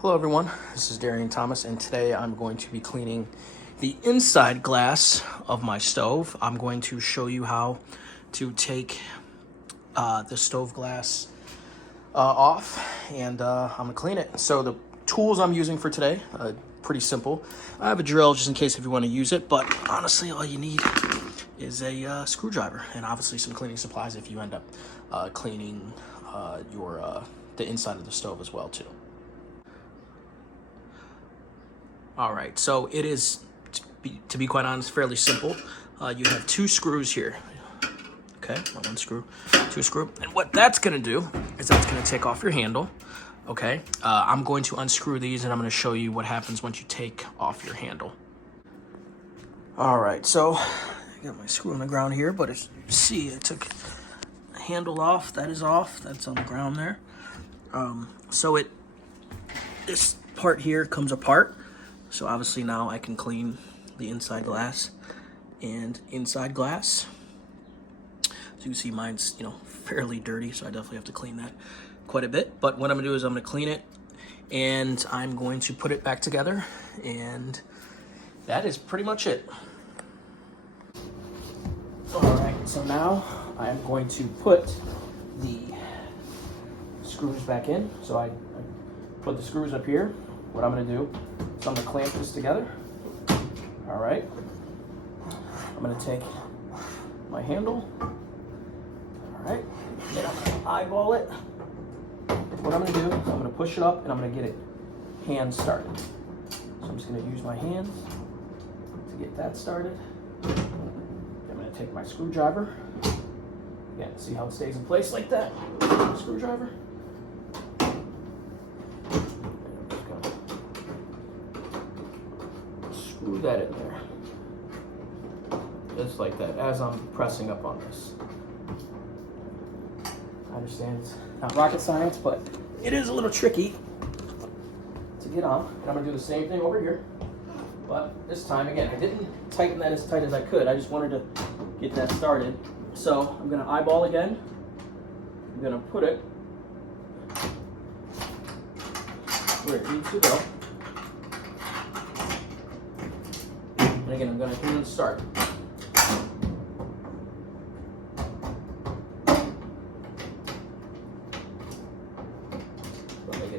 Hello everyone, this is Darian Thomas, and today I'm going to be cleaning the inside glass of my stove. I'm going to show you how to take the stove glass off, and I'm gonna clean it. So the tools I'm using for today, pretty simple. I have a drill just in case if you want to use it, but honestly all you need is a screwdriver and obviously some cleaning supplies if you end up cleaning the inside of the stove as well too. All right, so it is, to be quite honest, fairly simple. You have two screws here. Okay, one screw, two screw. And what that's gonna do is that's gonna take off your handle. Okay, I'm going to unscrew these and I'm gonna show you what happens once you take off your handle. All right, so I got my screw on the ground here, but as you see, I took the handle off. That is off, that's on the ground there. So this part here comes apart. So obviously now I can clean the inside glass and inside glass. As you can see, mine's, fairly dirty, so I definitely have to clean that quite a bit. But what I'm gonna do is I'm gonna clean it and I'm going to put it back together, and that is pretty much it. All right, so now I'm going to put the screws back in. So I put the screws up here. What I'm gonna do is I'm gonna clamp this together. All right. I'm gonna take my handle. All right. Then I'm gonna eyeball it. What I'm gonna do is I'm gonna push it up and I'm gonna get it hand started. So I'm just gonna use my hands to get that started. I'm gonna take my screwdriver. Again, see how it stays in place like that? Screwdriver. Screw that in there, just like that, as I'm pressing up on this. I understand it's not rocket science, but it is a little tricky to get on. And I'm gonna do the same thing over here, but this time, again, I didn't tighten that as tight as I could. I just wanted to get that started. So I'm gonna eyeball again. I'm gonna put it where it needs to go. And again, I'm going to hand start. So I'm going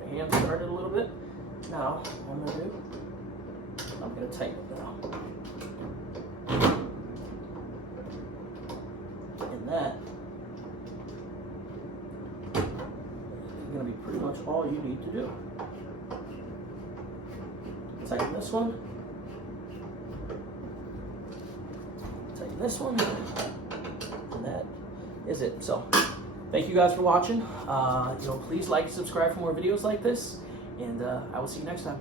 to hand start it a little bit. Now, what I'm going to do, I'm going to tighten it now. That is going to be pretty much all you need to do. Tighten this one. Tighten this one. And that is it. So, thank you guys for watching. Please like and subscribe for more videos like this. And I will see you next time.